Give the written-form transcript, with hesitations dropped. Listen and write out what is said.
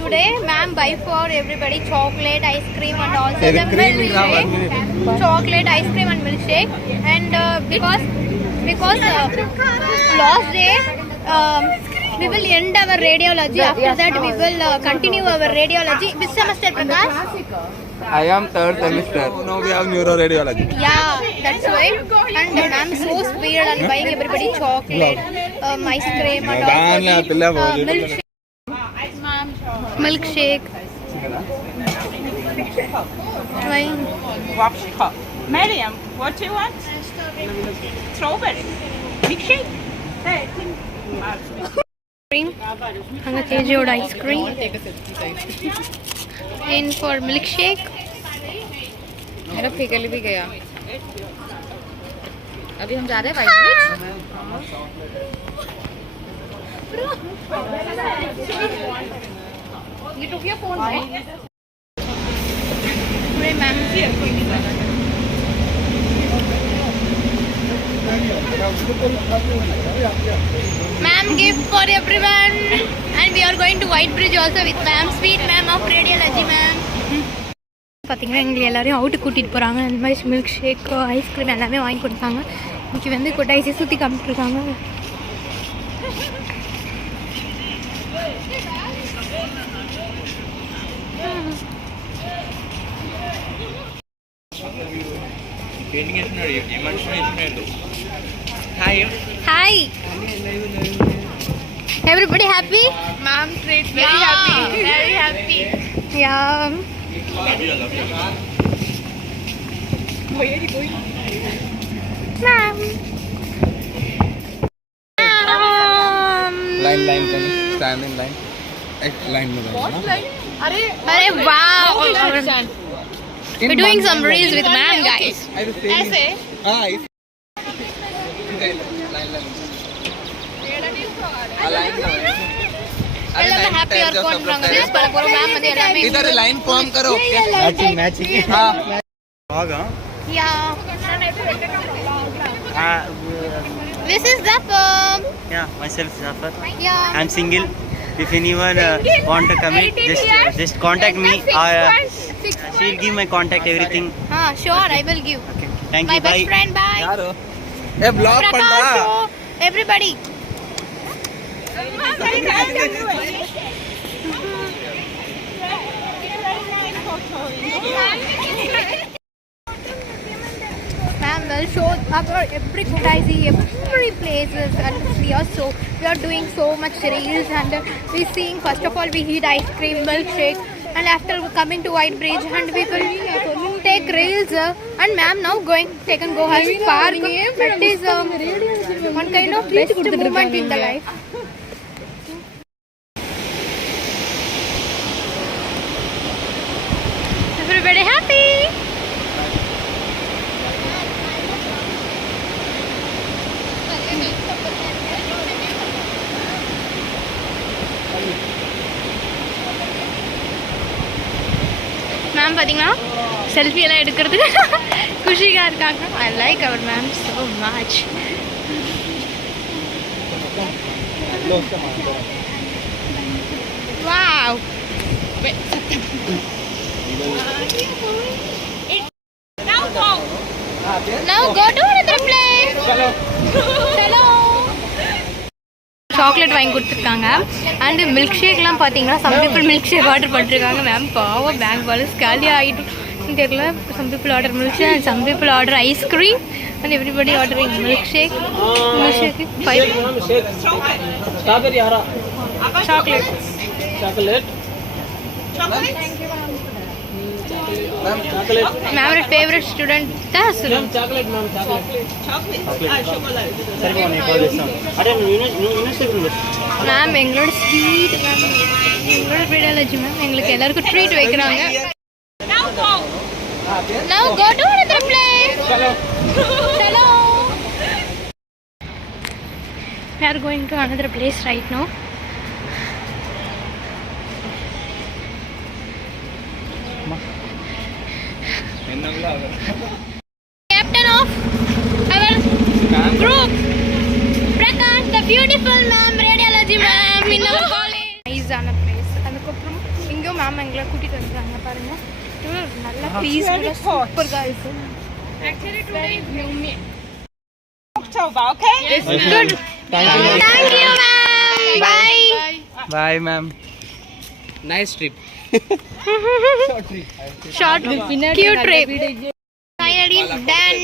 today ma'am buy for everybody chocolate, ice cream and also the milkshake. Chocolate, ice cream and milkshake. And because last day we will end our radiology. After that we will continue our radiology. Which semester, Prakash? I am third semester. Now we have neuroradiology. Yeah, that's why. And ma'am is so sweet and buying everybody chocolate, ice cream and also milkshake. Mariam, what do you want? Strawberry. Milkshake. Hanga kg or ice cream. And for milkshake. मेरा पिघल भी गया. अभी हम जा रहे हैं white bridge. You took your phone, right? Great, ma'am. Ma'am, gift for everyone. And we are going to White Bridge also with ma'am. Sweet ma'am of radiology, ma'am. பார்த்தீங்கன்னா எங்களை எல்லாரையும் அவுட்டு கூட்டிகிட்டு போகிறாங்க. இந்த மாதிரி மில்க் ஷேக், ஐஸ்கிரீம் எல்லாமே வாங்கி கொடுத்தாங்க. இன்றைக்கி வந்து கொட்டாய்ச்சி சுற்றி காமிட்டுருக்காங்க. Hi. Everybody happy? Ma'am treat very happy. Very happy. Yeah. Where are you going? Ma'am. Line stand in line. Line में What line? अरे Wow. We're doing some line. reels with ma'am, guys. ऐसे. line. எல்லாமே happy ஆ இருக்கோம்ன்றாங்க. Reels பண்ண போறோம் ma'am வந்து எல்லாமே. इधर line form करो. Matching. हाँ. आगा. Yeah. This is Zafar. Yeah, myself Zafar. Yeah. I'm single. If anyone want to commit, just contact me. She'll give my contact, everything. Sure, I will give. Okay. Thank My you. best Bye. friend, bye. यारो. ये ब्लॉग पढ़ना. Prakash, everybody. Ma'am will show about every Kutaisi, every places, and we are doing so much reels, and we seeing first of all we eat ice cream, milkshake, and after coming to White Bridge, and we will take reels, and ma'am now take and go as park. That is one kind of best moment in the life. Everybody happy? Ma'am பார்த்தீங்கன்னா selfie எல்லாம் எடுக்கிறதுக்கு குஷியாக இருக்காங்க. I like our ma'am so much. Wow. Now go to another place. Hello. Chocolate வாங்கி கொடுத்துருக்காங்க. And milk ஷேக்லாம் பார்த்தீங்கன்னா some people milkshake order பண்ணிருக்காங்க. மேம் பாவம் பேங்க் பேலன்ஸ் காலி ஆகிட்டு தெரியல. Some people order milkshake and some people order ice cream and everybody ordering milkshake. Milkshake 5 strawberry आ रहा சாக்லேட். चॉकलेट மேமோட ஃபேவரட் ஸ்டூடெண்ட் தான் ma'am chocolate ma'am chocolate sir कौन है कॉल देता अरे यूनिवर्सिटी மேம் எங்களோட ஸ்வீட் மேம், எங்களோட ரேடியாலஜி மேம் எங்களுக்கு எல்லாருக்கும் ட்ரீட் வைக்கிறாங்க. Now go to another place. Hello. We are going to another place right now. Captain of our group, Prakash, the beautiful ma'am, radiology ma'am in our college. Nice on a place. Ma'am எங்களை கூட்டிட்டு வந்துருக்காங்க பாருங்க. நல்ல பீஸ்ஃபுல்லா சூப்பர்கா இருக்கு. Actually, today is New Year. October, okay? Yes, Good. Thank you, ma'am. Bye. Bye, ma'am. Nice trip. Short, cute trip. Finally done.